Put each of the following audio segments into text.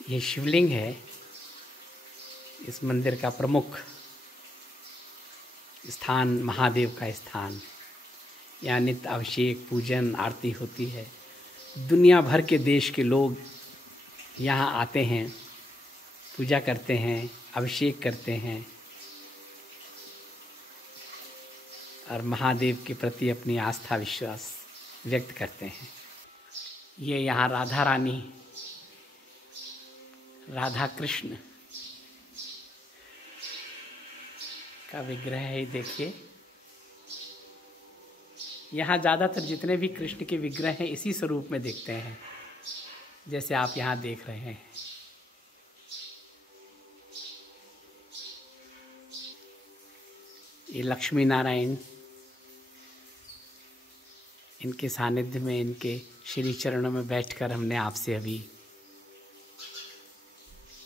ये शिवलिंग है इस मंदिर का प्रमुख स्थान, महादेव का स्थान। यहाँ नित्य अभिषेक, पूजन, आरती होती है। दुनिया भर के देश के लोग यहाँ आते हैं, पूजा करते हैं, अभिषेक करते हैं और महादेव के प्रति अपनी आस्था विश्वास व्यक्त करते हैं। ये यहाँ राधा रानी, राधा कृष्ण का विग्रह है। देखिए, यहाँ ज़्यादातर जितने भी कृष्ण के विग्रह हैं इसी स्वरूप में देखते हैं, जैसे आप यहाँ देख रहे हैं। ये लक्ष्मी नारायण, इनके सानिध्य में, इनके श्री चरणों में बैठकर हमने आपसे अभी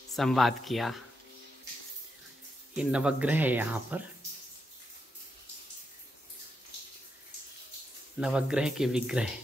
संवाद किया। ये नवग्रह है यहाँ पर, नवग्रह के विग्रह।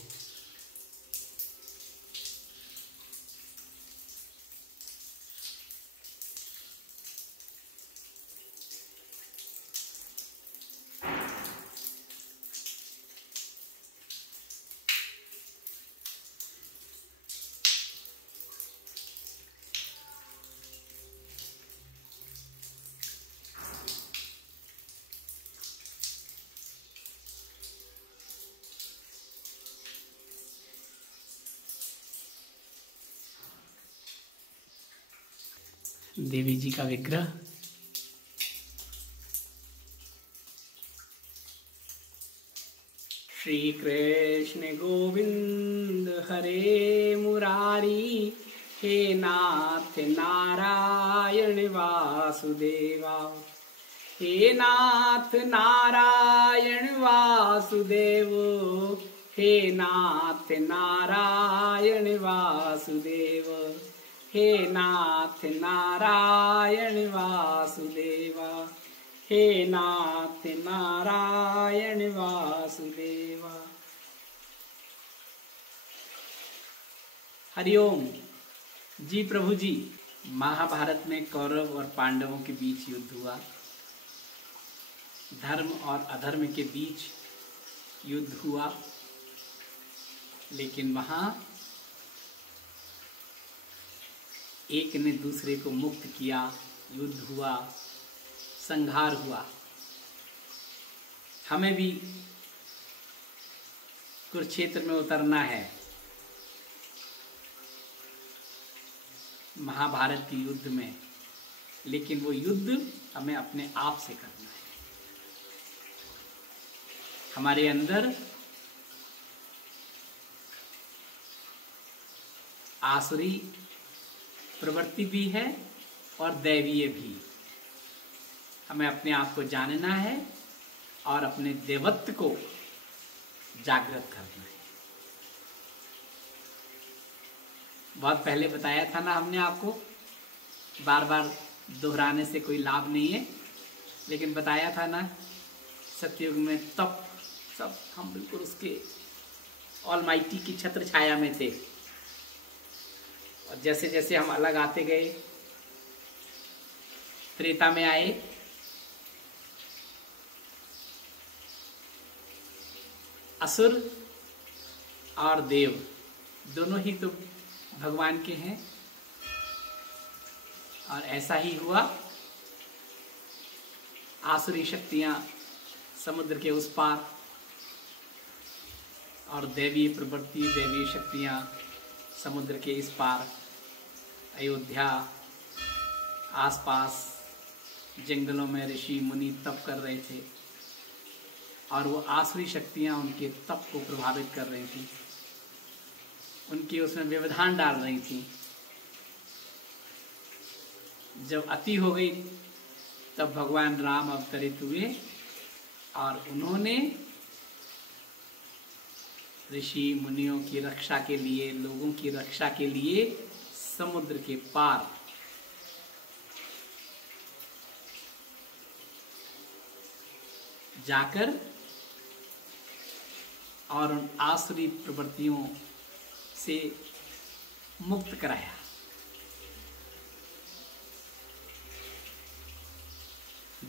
देवी जी का विग्रह, श्री कृष्ण गोविंद हरे मुरारी, हे नाथ नारायण वासुदेवा, हे नाथ नारायण वासुदेव, हे नाथ नारायण वासुदेव, हे नाथ नारायण वासुदेवा, हे नाथ नारायण वासुदेवा। हरिओम जी। प्रभु जी, महाभारत में कौरव और पांडवों के बीच युद्ध हुआ, धर्म और अधर्म के बीच युद्ध हुआ, लेकिन वहाँ एक ने दूसरे को मुक्त किया, युद्ध हुआ, संहार हुआ। हमें भी कुरुक्षेत्र में उतरना है, महाभारत के युद्ध में, लेकिन वो युद्ध हमें अपने आप से करना है। हमारे अंदर आसुरी प्रवृत्ति भी है और दैवीय भी। हमें अपने आप को जानना है और अपने देवत्व को जागृत करना है। बहुत पहले बताया था ना हमने आपको, बार बार दोहराने से कोई लाभ नहीं है, लेकिन बताया था ना, सतयुग में तप सब हम बिल्कुल उसके ऑलमाइटी की छत्र छाया में थे, और जैसे जैसे हम अलग आते गए, त्रेता में आए, असुर और देव दोनों ही तो भगवान के हैं। और ऐसा ही हुआ, आसुरी शक्तियां समुद्र के उस पार और दैवीय प्रवृत्ति, दैवीय शक्तियां समुद्र के इस पार। अयोध्या आसपास जंगलों में ऋषि मुनि तप कर रहे थे, और वो आसुरी शक्तियां उनके तप को प्रभावित कर रही थी, उनके उसमें व्यवधान डाल रही थी। जब अति हो गई तब भगवान राम अवतरित हुए और उन्होंने ऋषि मुनियों की रक्षा के लिए, लोगों की रक्षा के लिए समुद्र के पार जाकर और उन आसुरी प्रवृत्तियों से मुक्त कराया।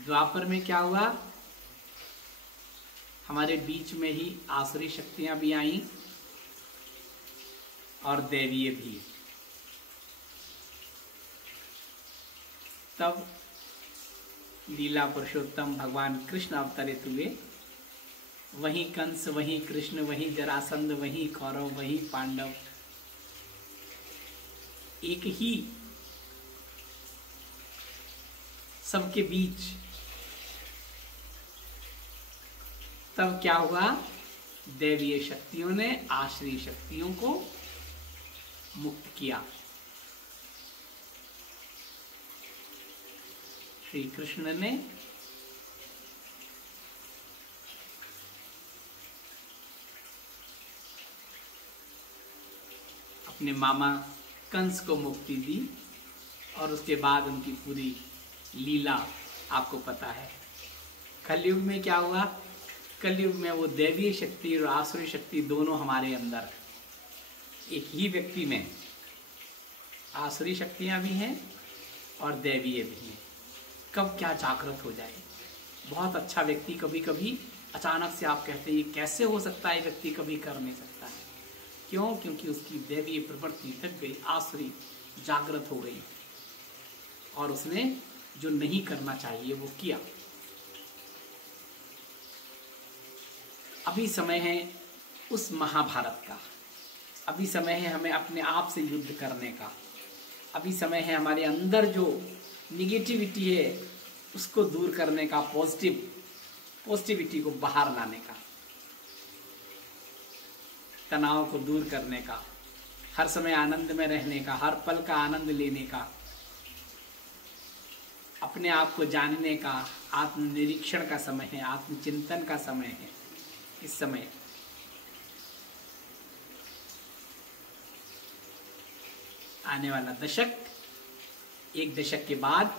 द्वापर में क्या हुआ, हमारे बीच में ही आसुरी शक्तियां भी आईं और दैवीय भी। तब लीला पुरुषोत्तम भगवान कृष्ण अवतरित हुए। वहीं कंस, वहीं कृष्ण, वहीं जरासंध, वहीं कौरव, वहीं पांडव, एक ही सबके बीच। तब क्या हुआ, दैवीय शक्तियों ने आश्रय शक्तियों को मुक्त किया। श्री कृष्ण ने अपने मामा कंस को मुक्ति दी और उसके बाद उनकी पूरी लीला आपको पता है। कलयुग में क्या हुआ, कलयुग में वो दैवीय शक्ति और आसुरी शक्ति दोनों हमारे अंदर, एक ही व्यक्ति में आसुरी शक्तियां भी हैं और दैवीय भी हैं। कब क्या जागृत हो जाए। बहुत अच्छा व्यक्ति कभी कभी अचानक से आप कहते हैं ये कैसे हो सकता है, व्यक्ति कभी कर नहीं सकता है। क्यों? क्योंकि उसकी दैवीय प्रवृत्ति थक गई, आसुरी जागृत हो गई और उसने जो नहीं करना चाहिए वो किया। अभी समय है उस महाभारत का, अभी समय है हमें अपने आप से युद्ध करने का, अभी समय है हमारे अंदर जो निगेटिविटी है उसको दूर करने का, पॉजिटिविटी को बाहर लाने का, तनाव को दूर करने का, हर समय आनंद में रहने का, हर पल का आनंद लेने का, अपने आप को जानने का, आत्मनिरीक्षण का समय है, आत्मचिंतन का समय है। इस समय आने वाला दशक, एक दशक के बाद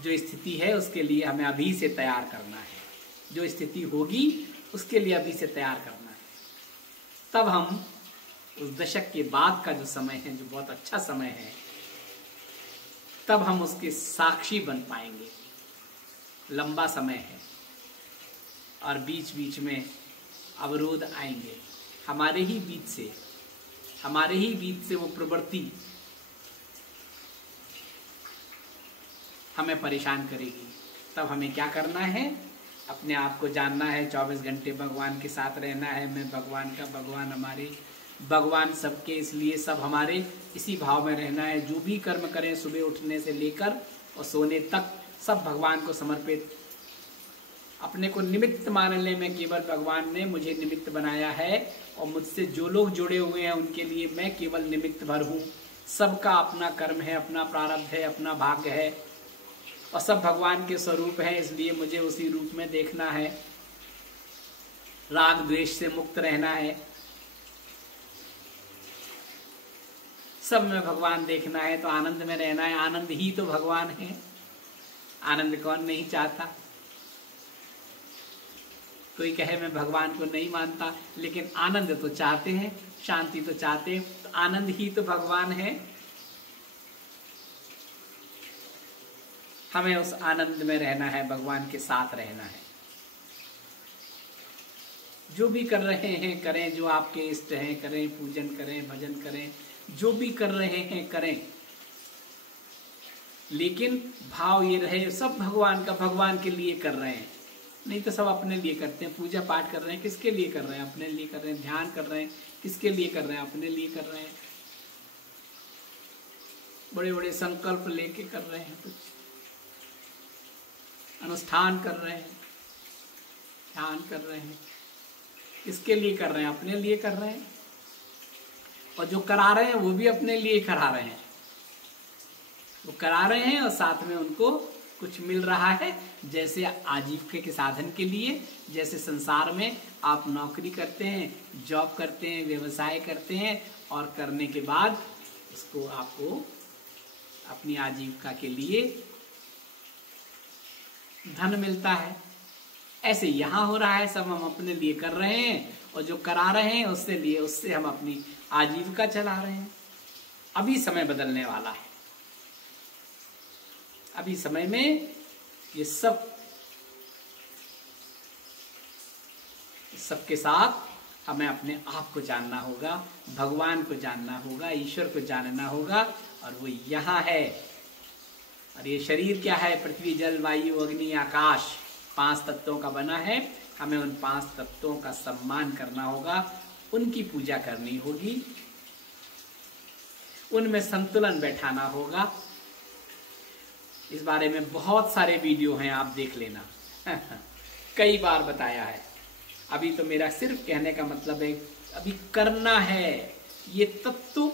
जो स्थिति है उसके लिए हमें अभी से तैयार करना है। जो स्थिति होगी उसके लिए अभी से तैयार करना है। तब हम उस दशक के बाद का जो समय है, जो बहुत अच्छा समय है, तब हम उसके साक्षी बन पाएंगे। लंबा समय है और बीच बीच में अवरोध आएंगे, हमारे ही बीच से वो प्रवृत्ति हमें परेशान करेगी। तब हमें क्या करना है, अपने आप को जानना है, 24 घंटे भगवान के साथ रहना है। मैं भगवान का, भगवान हमारे, भगवान सबके, इसलिए सब हमारे, इसी भाव में रहना है। जो भी कर्म करें सुबह उठने से लेकर और सोने तक सब भगवान को समर्पित। अपने को निमित्त मानने में केवल भगवान ने मुझे निमित्त बनाया है और मुझसे जो लोग जुड़े हुए हैं उनके लिए मैं केवल निमित्त भर हूँ। सबका अपना कर्म है, अपना प्रारब्ध है, अपना भाग्य है और सब भगवान के स्वरूप है, इसलिए मुझे उसी रूप में देखना है। राग द्वेष से मुक्त रहना है, सब में भगवान देखना है, तो आनंद में रहना है। आनंद ही तो भगवान है। आनंद कौन नहीं चाहता। कोई कहे मैं भगवान को नहीं मानता, लेकिन आनंद तो चाहते हैं, शांति तो चाहते हैं, तो आनंद ही तो भगवान है। हमें उस आनंद में रहना है, भगवान के साथ रहना है। जो भी कर रहे हैं करें, जो आपके इष्ट हैं करें, पूजन करें, भजन करें, जो भी कर रहे हैं करें, लेकिन भाव ये रहे सब भगवान का, भगवान के लिए कर रहे हैं। नहीं तो सब अपने लिए करते हैं। पूजा पाठ कर रहे हैं, किसके लिए कर रहे हैं? अपने लिए कर रहे हैं। ध्यान कर रहे हैं, किसके लिए कर रहे हैं? अपने लिए कर रहे हैं। बड़े बड़े संकल्प लेके कर रहे हैं, कुछ अनुष्ठान कर रहे हैं, ध्यान कर रहे हैं, किसके लिए कर रहे हैं? अपने लिए कर रहे हैं। और जो करा रहे हैं वो भी अपने लिए करा रहे हैं। वो करा रहे हैं और साथ में उनको कुछ मिल रहा है, जैसे आजीविका के साधन के लिए। जैसे संसार में आप नौकरी करते हैं, जॉब करते हैं, व्यवसाय करते हैं और करने के बाद उसको आपको अपनी आजीविका के लिए धन मिलता है, ऐसे यहाँ हो रहा है। सब हम अपने लिए कर रहे हैं और जो करा रहे हैं उससे हम अपनी आजीविका चला रहे हैं। अभी समय बदलने वाला है। अभी समय में ये सबके साथ हमें अपने आप को जानना होगा, भगवान को जानना होगा, ईश्वर को जानना होगा, और वो यहाँ है। और ये शरीर क्या है? पृथ्वी, जल, वायु, अग्नि, आकाश, 5 तत्वों का बना है। हमें उन 5 तत्वों का सम्मान करना होगा, उनकी पूजा करनी होगी, उनमें संतुलन बैठाना होगा। इस बारे में बहुत सारे वीडियो हैं, आप देख लेना। कई बार बताया है। अभी तो मेरा सिर्फ कहने का मतलब है, अभी करना है। ये तत्व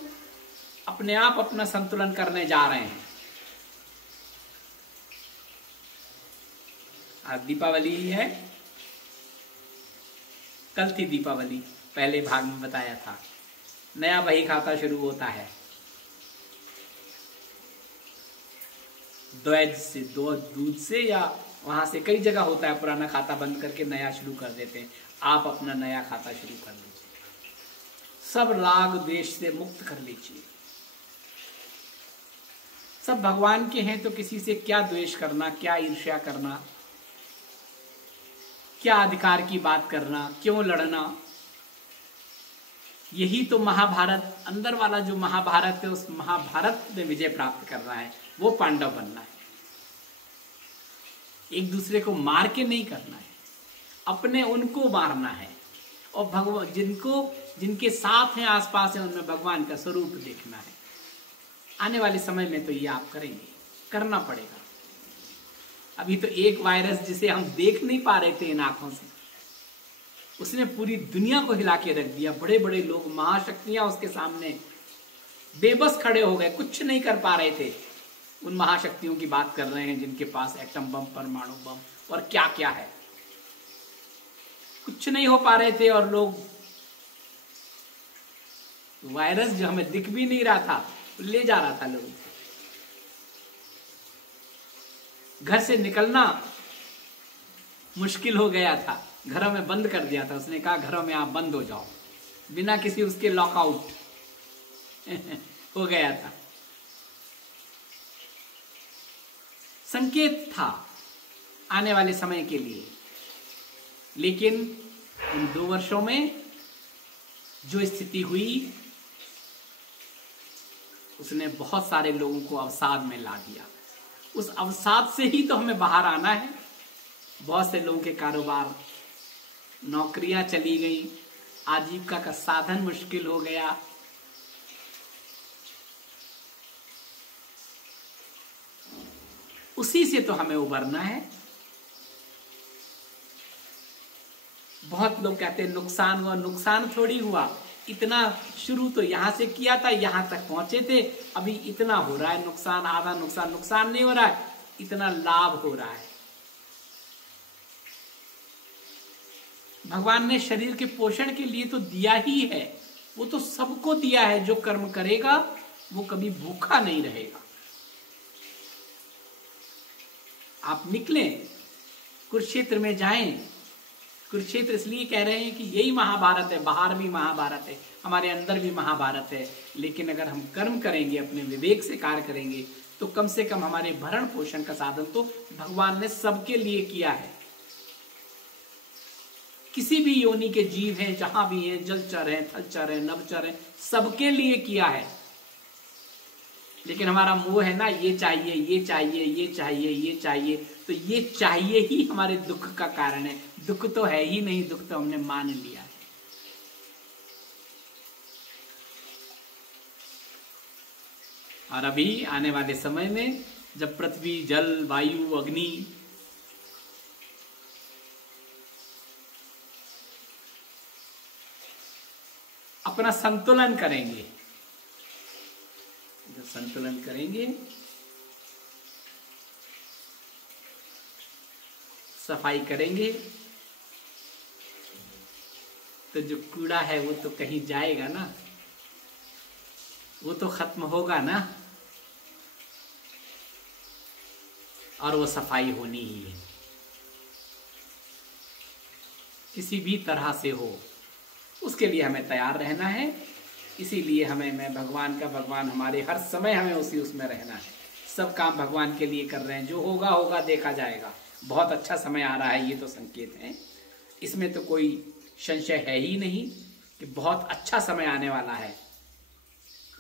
अपने आप अपना संतुलन करने जा रहे हैं। आज दीपावली ही है, कल थी दीपावली, पहले भाग में बताया था। नया बही खाता शुरू होता है, दूध से या वहां से, कई जगह होता है, पुराना खाता बंद करके नया शुरू कर देते हैं। आप अपना नया खाता शुरू कर लीजिए। सब राग द्वेष से मुक्त कर लीजिए। सब भगवान के हैं तो किसी से क्या द्वेष करना, क्या ईर्ष्या करना, क्या अधिकार की बात करना, क्यों लड़ना। यही तो महाभारत, अंदर वाला जो महाभारत है, उस महाभारत में विजय प्राप्त करना है, वो पांडव बनना है। एक दूसरे को मार के नहीं करना है, अपने उनको मारना है, और भगवान जिनके साथ हैं, आसपास हैं, उनमें भगवान का स्वरूप देखना है। आने वाले समय में तो ये आप करेंगे, करना पड़ेगा। अभी तो एक वायरस जिसे हम देख नहीं पा रहे थे इन आंखों से, उसने पूरी दुनिया को हिला के रख दिया। बड़े बड़े लोग, महाशक्तियां उसके सामने बेबस खड़े हो गए, कुछ नहीं कर पा रहे थे। उन महाशक्तियों की बात कर रहे हैं जिनके पास एटम बम, परमाणु बम और क्या क्या है। कुछ नहीं हो पा रहे थे, और लोग, वायरस जो हमें दिख भी नहीं रहा था, ले जा रहा था लोगों को। घर से निकलना मुश्किल हो गया था, घरों में बंद कर दिया था। उसने कहा घरों में आप बंद हो जाओ, बिना किसी उसके लॉकआउट हो गया था। संकेत था आने वाले समय के लिए। लेकिन इन 2 वर्षों में जो स्थिति हुई, उसने बहुत सारे लोगों को अवसाद में ला दिया। उस अवसाद से ही तो हमें बाहर आना है। बहुत से लोगों के कारोबार, नौकरियां चली गई, आजीविका का साधन मुश्किल हो गया। उसी से तो हमें उबरना है। बहुत लोग कहते हैं नुकसान हुआ, नुकसान थोड़ी हुआ। इतना शुरू तो यहां से किया था, यहां तक पहुंचे थे, अभी इतना हो रहा है नुकसान। आधा नुकसान नहीं हो रहा है, इतना लाभ हो रहा है। भगवान ने शरीर के पोषण के लिए तो दिया ही है, वो तो सबको दिया है। जो कर्म करेगा वो कभी भूखा नहीं रहेगा। आप निकलें, कुरुक्षेत्र में जाएं। कुरुक्षेत्र इसलिए कह रहे हैं कि यही महाभारत है, बाहर भी महाभारत है, हमारे अंदर भी महाभारत है। लेकिन अगर हम कर्म करेंगे, अपने विवेक से कार्य करेंगे, तो कम से कम हमारे भरण पोषण का साधन तो भगवान ने सबके लिए किया है। किसी भी योनि के जीव हैं, जहां भी हैं, जलचर हैं, थलचर हैं, नभचर हैं, सबके लिए किया है। लेकिन हमारा मोह है ना, ये चाहिए, ये चाहिए, ये चाहिए, ये चाहिए। तो ये चाहिए ही हमारे दुख का कारण है। दुख तो है ही नहीं, दुख तो हमने मान लिया है। और अभी आने वाले समय में जब पृथ्वी, जल, वायु, अग्नि अपना संतुलन करेंगे, जब संतुलन करेंगे, सफाई करेंगे, तो जो कूड़ा है वो तो कहीं जाएगा ना, वो तो खत्म होगा ना, और वो सफाई होनी ही है, किसी भी तरह से हो। उसके लिए हमें तैयार रहना है। इसीलिए हमें, मैं भगवान का भगवान, हमारे हर समय हमें उसी उसमें रहना है। सब काम भगवान के लिए कर रहे हैं। जो होगा होगा, देखा जाएगा। बहुत अच्छा समय आ रहा है, ये तो संकेत है। इसमें तो कोई संशय है ही नहीं कि बहुत अच्छा समय आने वाला है।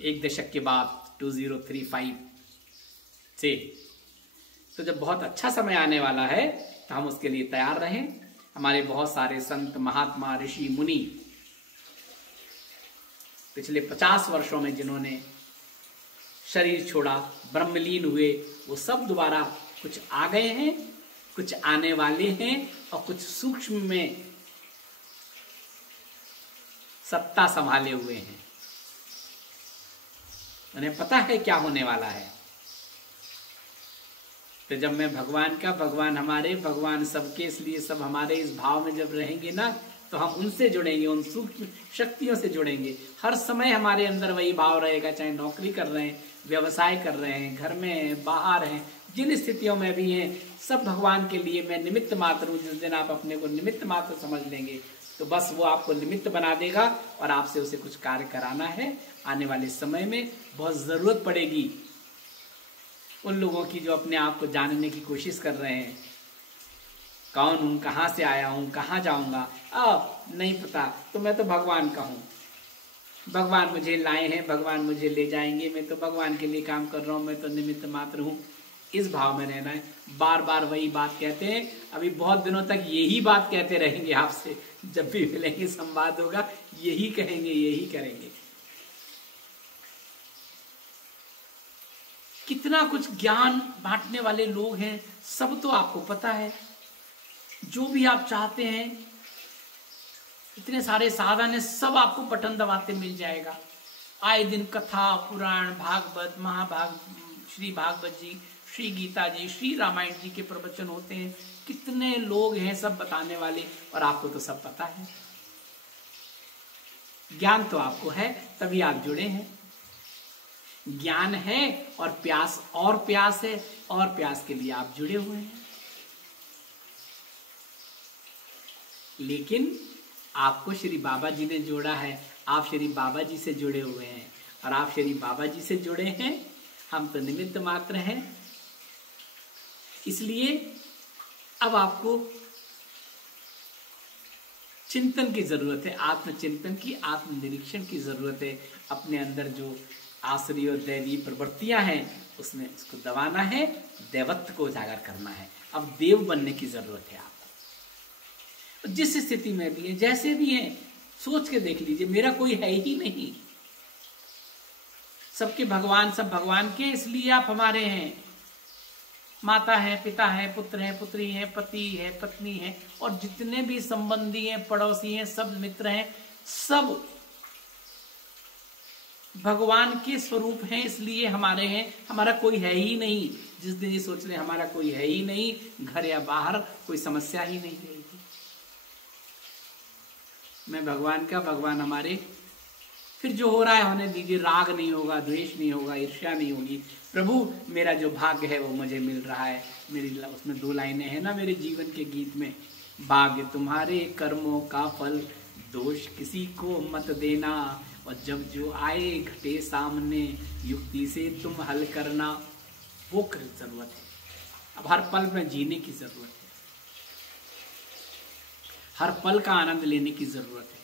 एक दशक के बाद 2035 से तो जब बहुत अच्छा समय आने वाला है तो हम उसके लिए तैयार रहें। हमारे बहुत सारे संत महात्मा ऋषि मुनि पिछले 50 वर्षों में जिन्होंने शरीर छोड़ा, ब्रह्मलीन हुए, वो सब दोबारा कुछ आ गए हैं, कुछ आने वाले हैं और कुछ सूक्ष्म में सत्ता संभाले हुए हैं। उन्हें पता है क्या होने वाला है। तो जब मैं भगवान का, भगवान हमारे, भगवान सबके, इसलिए सब हमारे इस भाव में जब रहेंगे ना, तो हम उनसे जुड़ेंगे, उन सूक्ष्म शक्तियों से जुड़ेंगे। हर समय हमारे अंदर वही भाव रहेगा, चाहे नौकरी कर रहे हैं, व्यवसाय कर रहे हैं, घर में हैं, बाहर हैं, जिन स्थितियों में भी हैं, सब भगवान के लिए मैं निमित्त मात्र हूँ। जिस दिन आप अपने को निमित्त मात्र समझ लेंगे तो बस वो आपको निमित्त बना देगा और आपसे उसे कुछ कार्य कराना है। आने वाले समय में बहुत जरूरत पड़ेगी उन लोगों की जो अपने आप को जानने की कोशिश कर रहे हैं। कौन हूँ, कहाँ से आया हूँ, कहाँ जाऊँगा, नहीं पता, तो मैं तो भगवान का हूँ। भगवान मुझे लाए हैं, भगवान मुझे ले जाएंगे, मैं तो भगवान के लिए काम कर रहा हूँ, मैं तो निमित्त मात्र हूँ। इस भाव में रहना है। बार बार वही बात कहते हैं। अभी बहुत दिनों तक यही बात कहते रहेंगे आपसे। जब भी मिलेंगे, संवाद होगा, यही कहेंगे, यही करेंगे। कितना कुछ ज्ञान बांटने वाले लोग हैं, सब तो आपको पता है। जो भी आप चाहते हैं, इतने सारे साधन है, सब आपको बटन दबाते मिल जाएगा। आए दिन कथा, पुराण, भागवत, श्री भागवत जी, श्री गीता जी, श्री रामायण जी के प्रवचन होते हैं। कितने लोग हैं सब बताने वाले, और आपको तो सब पता है। ज्ञान तो आपको है, तभी आप जुड़े हैं। ज्ञान है और प्यास, और प्यास है, और प्यास के लिए आप जुड़े हुए हैं। लेकिन आपको श्री बाबा जी ने जोड़ा है, आप श्री बाबा जी से जुड़े हुए हैं, और आप श्री बाबा जी से जुड़े हैं, हम तो निमित्त मात्र हैं। इसलिए अब आपको चिंतन की जरूरत है, आत्मचिंतन की, आत्मनिरीक्षण की जरूरत है। अपने अंदर जो आसुरी और दैवीय प्रवृत्तियां हैं, उसमें उसको दबाना है, देवत्व को उजागर करना है। अब देव बनने की जरूरत है आपको। जिस स्थिति में भी है, जैसे भी है, सोच के देख लीजिए, मेरा कोई है ही नहीं। सबके भगवान, सब भगवान के, इसलिए आप हमारे हैं। माता है, पिता है, पुत्र है, पुत्री है, पति है, पत्नी है, और जितने भी संबंधी हैं, पड़ोसी हैं, सब मित्र हैं, सब भगवान के स्वरूप हैं, इसलिए हमारे हैं। हमारा कोई है ही नहीं। जिस दिन ये सोच ले हमारा कोई है ही नहीं, घर या बाहर, कोई समस्या ही नहीं रहेगी। मैं भगवान का, भगवान हमारे, फिर जो हो रहा है होने दीजिए। राग नहीं होगा, द्वेष नहीं होगा, ईर्ष्या नहीं होगी। प्रभु, मेरा जो भाग्य है वो मुझे मिल रहा है। मेरी उसमें 2 लाइनें हैं ना मेरे जीवन के गीत में, भाग्य तुम्हारे कर्मों का फल, दोष किसी को मत देना, और जब जो आए घटे सामने, युक्ति से तुम हल करना। वो जरूरत है। अब हर पल में जीने की जरूरत है, हर पल का आनंद लेने की जरूरत है।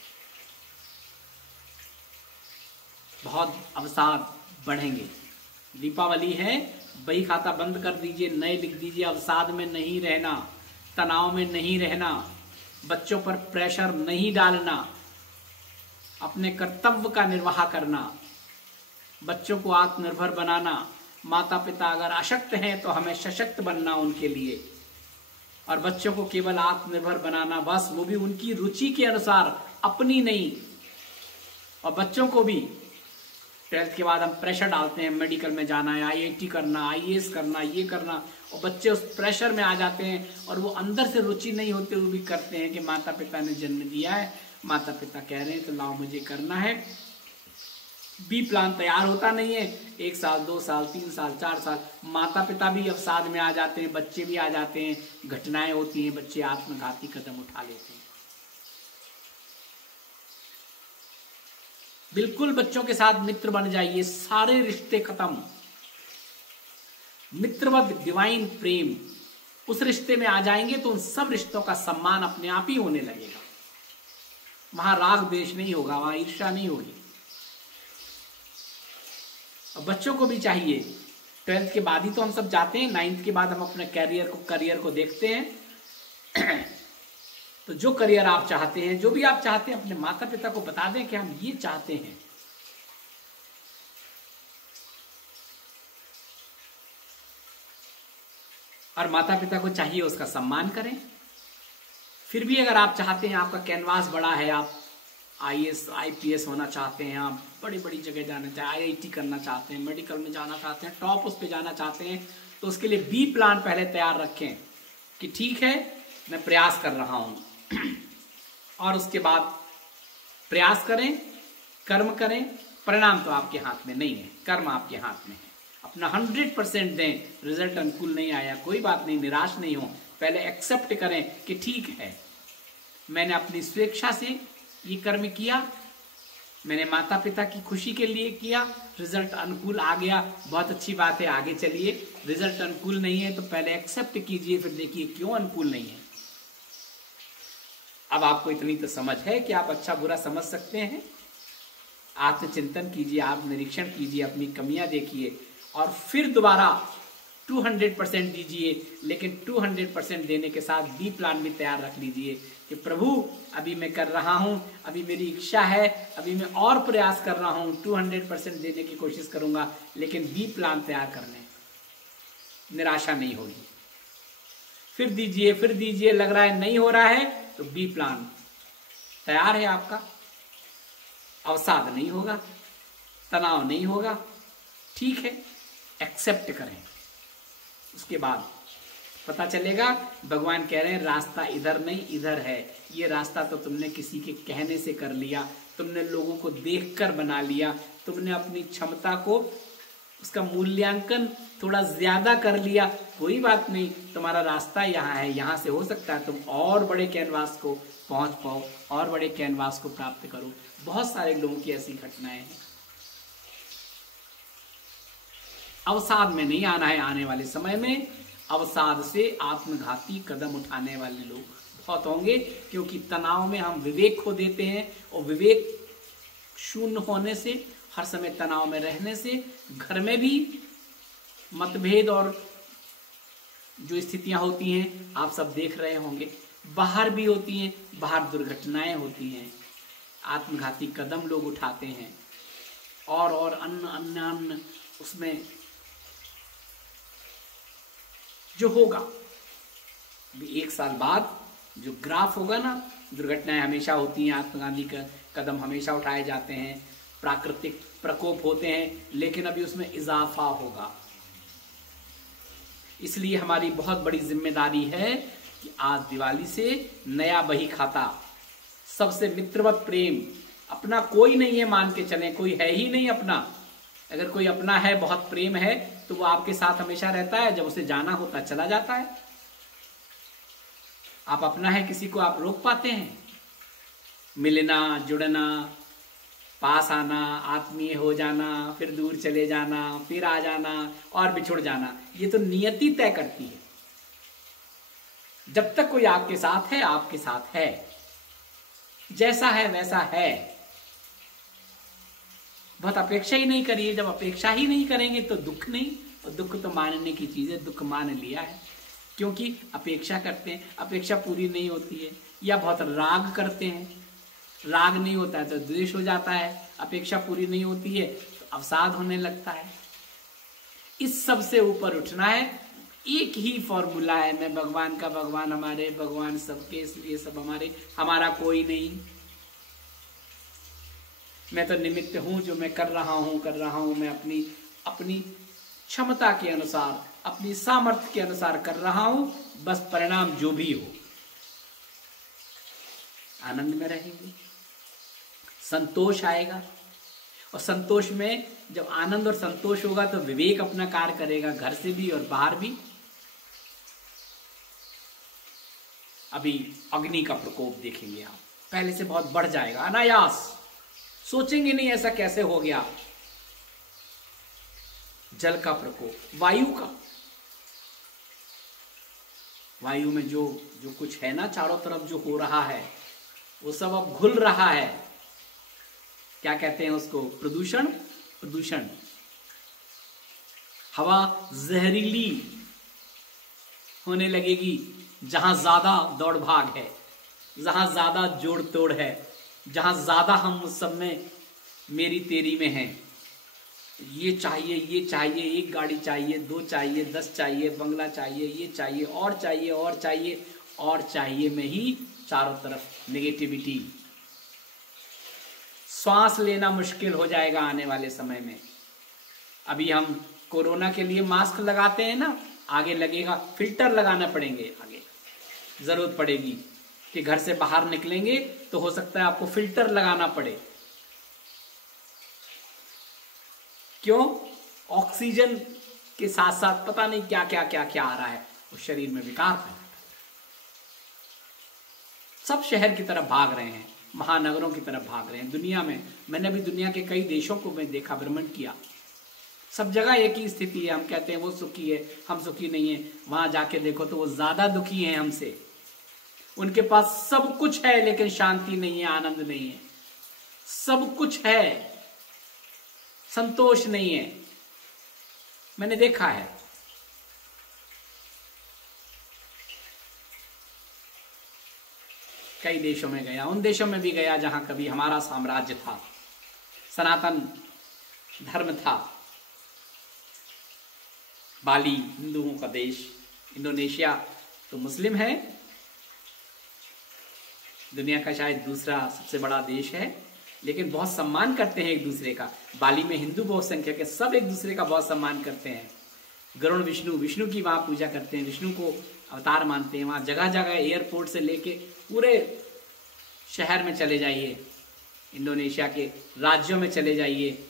बहुत अवसाद बढ़ेंगे। दीपावली है, बही खाता बंद कर दीजिए, नए लिख दीजिए। अवसाद में नहीं रहना, तनाव में नहीं रहना, बच्चों पर प्रेशर नहीं डालना, अपने कर्तव्य का निर्वाह करना, बच्चों को आत्मनिर्भर बनाना। माता पिता अगर अशक्त हैं तो हमें सशक्त बनना उनके लिए, और बच्चों को केवल आत्मनिर्भर बनाना, बस वो भी उनकी रुचि के अनुसार, अपनी नहीं। और बच्चों को भी 12th के बाद हम प्रेशर डालते हैं, मेडिकल में जाना है, IIT करना, IAS करना, ये करना, और बच्चे उस प्रेशर में आ जाते हैं, और वो अंदर से रुचि नहीं होते हुए भी करते हैं कि माता पिता ने जन्म दिया है, माता पिता कह रहे हैं तो लाओ मुझे करना है। बी प्लान तैयार होता नहीं है। 1 साल, 2 साल, 3 साल, 4 साल, माता पिता भी अवसाद में आ जाते हैं, बच्चे भी आ जाते हैं, घटनाएं होती हैं, बच्चे आत्मघाती कदम उठा लेते हैं। बिल्कुल बच्चों के साथ मित्र बन जाइए, सारे रिश्ते खत्म। मित्रवत डिवाइन प्रेम, उस रिश्ते में आ जाएंगे तो उन सब रिश्तों का सम्मान अपने आप ही होने लगेगा। वहां राग द्वेष नहीं होगा, वहां ईर्ष्या नहीं होगी। और बच्चों को भी चाहिए, 12th के बाद ही तो हम सब जाते हैं, 9th के बाद हम अपने करियर को देखते हैं। तो जो करियर आप चाहते हैं, जो भी आप चाहते हैं, अपने माता पिता को बता दें कि हम ये चाहते हैं। और माता पिता को चाहिए उसका सम्मान करें। फिर भी अगर आप चाहते हैं, आपका कैनवास बड़ा है, आप IAS IPS होना चाहते हैं, आप बड़ी बड़ी जगह जाना चाहते हैं, IIT करना चाहते हैं, मेडिकल में जाना चाहते हैं, टॉप उस पे जाना चाहते हैं, तो उसके लिए बी प्लान पहले तैयार रखें कि ठीक है मैं प्रयास कर रहा हूं। और उसके बाद प्रयास करें, कर्म करें, परिणाम तो आपके हाथ में नहीं है, कर्म आपके हाथ में है। अपना 100% दें, रिजल्ट अनुकूल नहीं आया कोई बात नहीं, निराश नहीं हो, पहले एक्सेप्ट करें कि ठीक है मैंने अपनी स्वेच्छा से ये कर्म किया, मैंने माता पिता की खुशी के लिए किया, रिजल्ट अनुकूल आ गया, बहुत अच्छी बात है, आगे चलिए। रिजल्ट अनुकूल नहीं है तो पहले एक्सेप्ट कीजिए, फिर देखिए क्यों अनुकूल नहीं है। अब आपको इतनी तो समझ है कि आप अच्छा बुरा समझ सकते हैं। आत्मचिंतन कीजिए, आप निरीक्षण कीजिए, अपनी कमियां देखिए और फिर दोबारा 200% दीजिए। लेकिन 200% देने के साथ बी प्लान भी तैयार रख लीजिए कि प्रभु अभी मैं कर रहा हूं, अभी मेरी इच्छा है, अभी मैं और प्रयास कर रहा हूं, 200% देने की कोशिश करूंगा, लेकिन बी प्लान तैयार कर लें, निराशा नहीं होगी। फिर दीजिए, लग रहा है नहीं हो रहा है तो बी प्लान तैयार है आपका। अवसाद नहीं होगा, तनाव नहीं होगा, ठीक है, एक्सेप्ट करें। उसके बाद पता चलेगा भगवान कह रहे हैं रास्ता इधर नहीं इधर है। ये रास्ता तो तुमने किसी के कहने से कर लिया, तुमने लोगों को देखकर बना लिया, तुमने अपनी क्षमता को उसका मूल्यांकन थोड़ा ज्यादा कर लिया, कोई बात नहीं, तुम्हारा रास्ता यहाँ है, यहाँ से हो सकता है तुम और बड़े कैनवास को पहुंच पाओ, और बड़े कैनवास को प्राप्त करो। बहुत सारे लोगों की ऐसी घटनाएं हैं। अवसाद में नहीं आना है। आने वाले समय में अवसाद से आत्मघाती कदम उठाने वाले लोग बहुत होंगे, क्योंकि तनाव में हम विवेक खो देते हैं, और विवेक शून्य होने से, हर समय तनाव में रहने से घर में भी मतभेद और जो स्थितियां होती हैं आप सब देख रहे होंगे, बाहर भी होती हैं, बाहर दुर्घटनाएं होती हैं, आत्मघाती कदम लोग उठाते हैं, और अन्य उसमें जो होगा अभी 1 साल बाद जो ग्राफ होगा ना, दुर्घटनाएं हमेशा होती हैं, आत्मघाती का कदम हमेशा उठाए जाते हैं, प्राकृतिक प्रकोप होते हैं, लेकिन अभी उसमें इजाफा होगा। इसलिए हमारी बहुत बड़ी जिम्मेदारी है कि आज दिवाली से नया बही खाता, सबसे मित्रवत प्रेम, अपना कोई नहीं है मान के चलें, कोई है ही नहीं अपना। अगर कोई अपना है, बहुत प्रेम है, तो वो आपके साथ हमेशा रहता है, जब उसे जाना होता चला जाता है। आप अपना है, किसी को आप रोक पाते हैं? मिलना, जुड़ना, पास आना, आत्मीय हो जाना, फिर दूर चले जाना, फिर आ जाना और बिछुड़ जाना, ये तो नियति तय करती है। जब तक कोई आपके साथ है, आपके साथ है, जैसा है वैसा है। बहुत अपेक्षा ही नहीं करिए। जब अपेक्षा ही नहीं करेंगे तो दुख नहीं, और दुख तो मानने की चीज है, दुख मान लिया है। क्योंकि अपेक्षा करते हैं, अपेक्षा पूरी नहीं होती है, या बहुत राग करते हैं, राग नहीं होता है तो द्वेष हो जाता है, अपेक्षा पूरी नहीं होती है तो अवसाद होने लगता है। इस सब से ऊपर उठना है। एक ही फॉर्मूला है, मैं भगवान का भगवान हमारे, भगवान सबके, इसलिए सब हमारे, हमारा कोई नहीं। मैं तो निमित्त हूं, जो मैं कर रहा हूं मैं अपनी क्षमता के अनुसार, अपनी सामर्थ्य के अनुसार कर रहा हूं, बस परिणाम जो भी हो आनंद में रहेंगे, संतोष आएगा। और संतोष में जब आनंद और संतोष होगा तो विवेक अपना कार्य करेगा, घर से भी और बाहर भी। अभी अग्नि का प्रकोप देखेंगे आप, पहले से बहुत बढ़ जाएगा, अनायास, सोचेंगे नहीं ऐसा कैसे हो गया। जल का प्रकोप, वायु का, वायु में जो जो कुछ है ना चारों तरफ जो हो रहा है वो सब अब घुल रहा है। क्या कहते हैं उसको? प्रदूषण। प्रदूषण। हवा जहरीली होने लगेगी जहां ज्यादा दौड़ भाग है, जहां ज्यादा जोड़ तोड़ है, जहां ज्यादा हम उस सब में मेरी तेरी में हैं। ये चाहिए, ये चाहिए, एक गाड़ी चाहिए, 2 चाहिए, 10 चाहिए, बंगला चाहिए, ये चाहिए, और चाहिए, और चाहिए, और चाहिए में ही चारों तरफ नेगेटिविटी। श्वास लेना मुश्किल हो जाएगा आने वाले समय में। अभी हम कोरोना के लिए मास्क लगाते हैं ना, आगे लगेगा फिल्टर लगाना पड़ेंगे। आगे जरूरत पड़ेगी कि घर से बाहर निकलेंगे तो हो सकता है आपको फिल्टर लगाना पड़े। क्यों? ऑक्सीजन के साथ साथ पता नहीं क्या क्या क्या क्या आ रहा है, उस शरीर में विकार फैला। सब शहर की तरफ भाग रहे हैं, महानगरों की तरफ भाग रहे हैं। दुनिया में मैंने अभी दुनिया के कई देशों को मैं देखा, भ्रमण किया, सब जगह एक ही स्थिति है। हम कहते हैं वो सुखी है, हम सुखी नहीं है। वहां जाके देखो तो वो ज्यादा दुखी हैं हमसे। उनके पास सब कुछ है लेकिन शांति नहीं है, आनंद नहीं है। सब कुछ है, संतोष नहीं है। मैंने देखा है। कई देशों में गया, उन देशों में भी गया जहां कभी हमारा साम्राज्य था, सनातन धर्म था। बाली हिंदुओं का देश, इंडोनेशिया तो मुस्लिम है, दुनिया का शायद दूसरा सबसे बड़ा देश है, लेकिन बहुत सम्मान करते हैं एक दूसरे का। बाली में हिंदू बहुसंख्यक है, सब एक दूसरे का बहुत सम्मान करते हैं। गरुण विष्णु, विष्णु की वहां पूजा करते हैं, विष्णु को अवतार मानते हैं। वहां जगह जगह एयरपोर्ट से लेके पूरे शहर में चले जाइए, इंडोनेशिया के राज्यों में चले जाइए,